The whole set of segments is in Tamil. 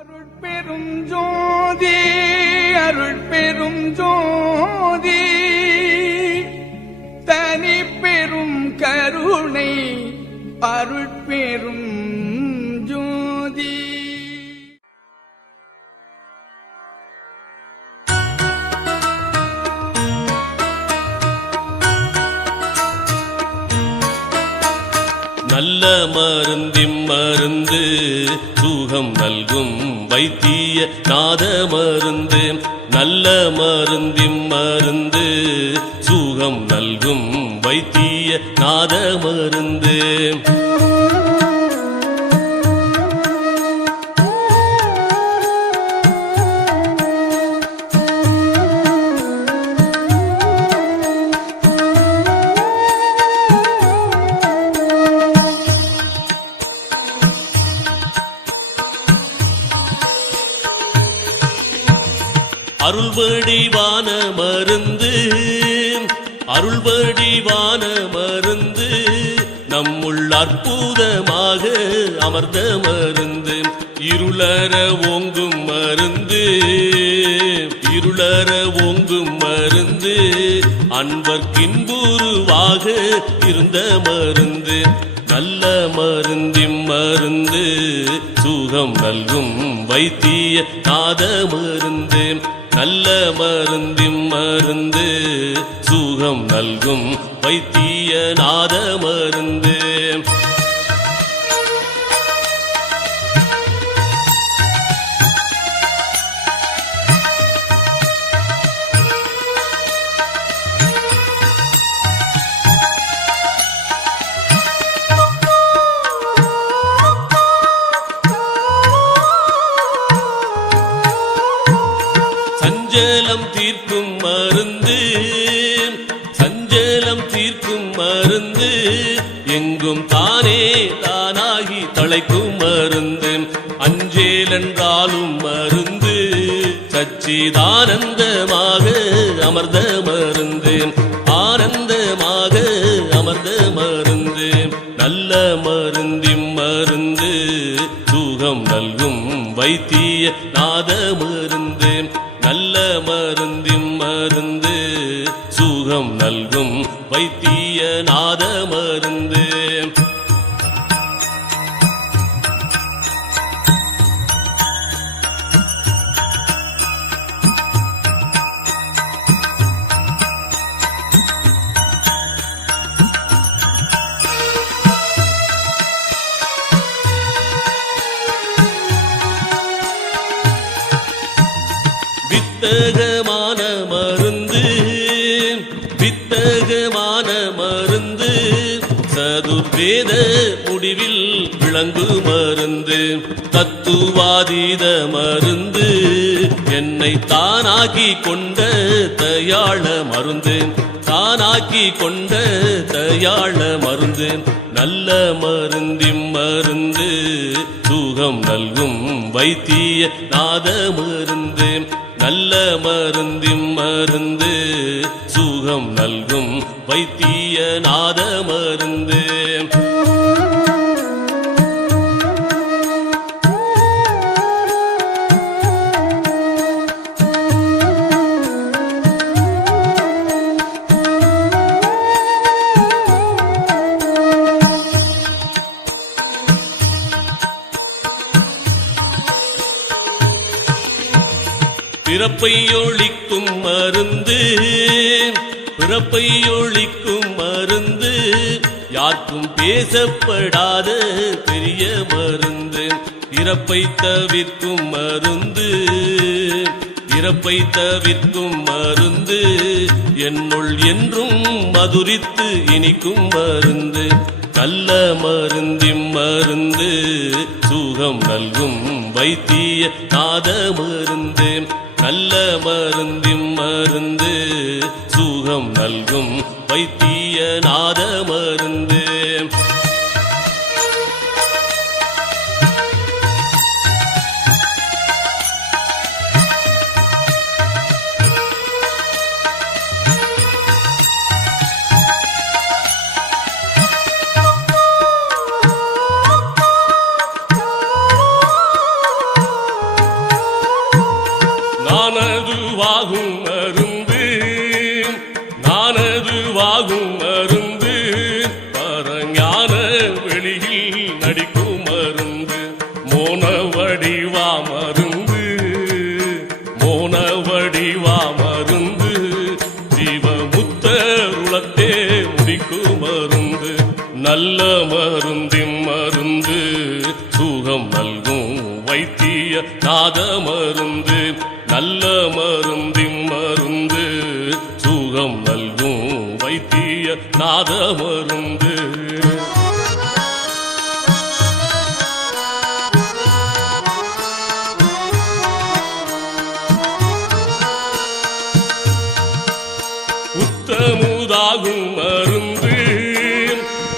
அருட்பெரும் ஜோதி அருட்பெரும் ஜோதி தனி பெரும் கருணை அருட்பெரும் ஜோதி. நல்ல மருந்திம் மருந்து சுகம் நல்கும் வைத்திய நாத மருந்து. நல்ல மருந்திம் மருந்து சுகம் நல்கும் வைத்திய நாத மருந்து. அருள்வடிவான மருந்து அருள்வடிவான மருந்து நம்முள் அற்புதமாக அமர்ந்த மருந்து. இருளற ஓங்கும் மருந்து இருளற ஓங்கும் மருந்து அன்பர்க்கின்புருவாக இருந்த மருந்து. நல்ல மருந்திம் மருந்து சுகம் நல்கும் வைத்திய நாத மருந்து. நல்ல மருந்திம் மருந்து சுகம் நல்கும் வைத்திய நாத மருந்து. சஞ்சலம் தீர்க்கும் மருந்து சஞ்சலம் தீர்க்கும் மருந்து எங்கும் தானே தானாகி தழைக்கும் மருந்து. அஞ்சேல் என்றாலும் மருந்து சச்சிதானந்தமாக அமர்ந்த மருந்து. ஆனந்தமாக அமர்ந்த மருந்து. நல்ல மருந்திம் மருந்து சுகம் நல்கும் வைத்திய நாத மருந்து. நல்ல மருந்திம் மருந்து சுகம் நல்கும் வைத்திய நாத மருந்து. வித்தகமான மருந்து வித்தகமான மருந்து சதுர்வேத முடிவில் விளங்கு மருந்து. தத்துவாதீத மருந்து என்னை தானாக்கி கொண்ட தயாள மருந்து. தானாக்கி கொண்ட தயாள மருந்து. நல்ல மருந்திம் மருந்து சுகம் நல்கும் வைத்திய நாத மருந்து. நல்ல மருந்திம் மருந்து சுகம் நல்கும் வைத்திய நாத மருந்து. பிறப்பை ஒழிக்கும் மருந்து பிறப்பை ஒழிக்கும் மருந்து யாருக்கும் பேசப்படாத பெரிய மருந்து. இறப்பை தவிர்க்கும் மருந்து இறப்பை தவிர்க்கும் மருந்து என்னுள் என்றும் மதுரித்து இனிக்கும் மருந்து. நல்ல மருந்திம் மருந்து சுகம் நல்கும் வைத்திய நாத மருந்து. நல்ல மருந்திம் மருந்து சுகம் நல்கும் வைத்திய நாத மருந்து. வாகும் மருந்து நானது வாகும் மருந்து பரஞான வெளியில் நடிக்கும் மருந்து மோன வடிவா மருந்து மோன வடிவா மருந்து ஜீவமுத்தருளத்தே முடிக்கும் மருந்து நல்ல மருந்தின் மருந்து சுகம் நல்கும் வைத்திய நாத மருந்து நல்ல மருந்தின் மருந்து சுகம் நல்கும் வைத்திய நாத மருந்து உத்தமுதாகும் மருந்து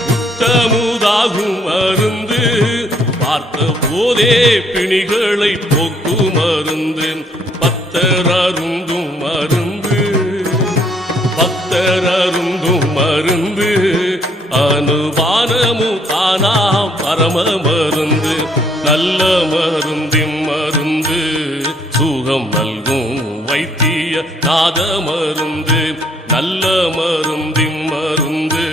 உத்தமுதாகும் மருந்து பார்த்த போதே பிணிகளை போக்கும் மருந்து பத்தர் அருந்தும் மருந்து பக்தர் அருந்தும் மருந்து அனுபானமு தானாம் பரம மருந்து நல்ல மருந்தின் மருந்து சுகம் நல்கும் வைத்திய நாத மருந்து நல்ல மருந்தின் மருந்து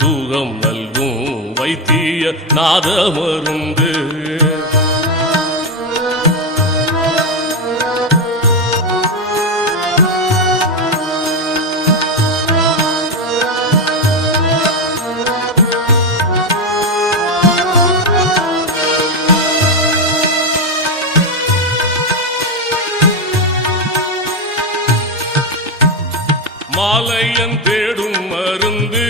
சுகம் நல்கும் வைத்திய நாத மருந்து மாலையன் தேடும் மருந்து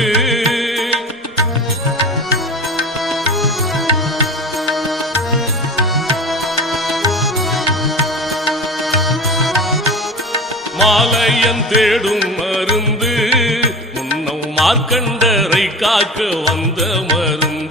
மாலையன் தேடும் மருந்து முன்னம் மார்க்கண்டரை காக்க வந்த மருந்து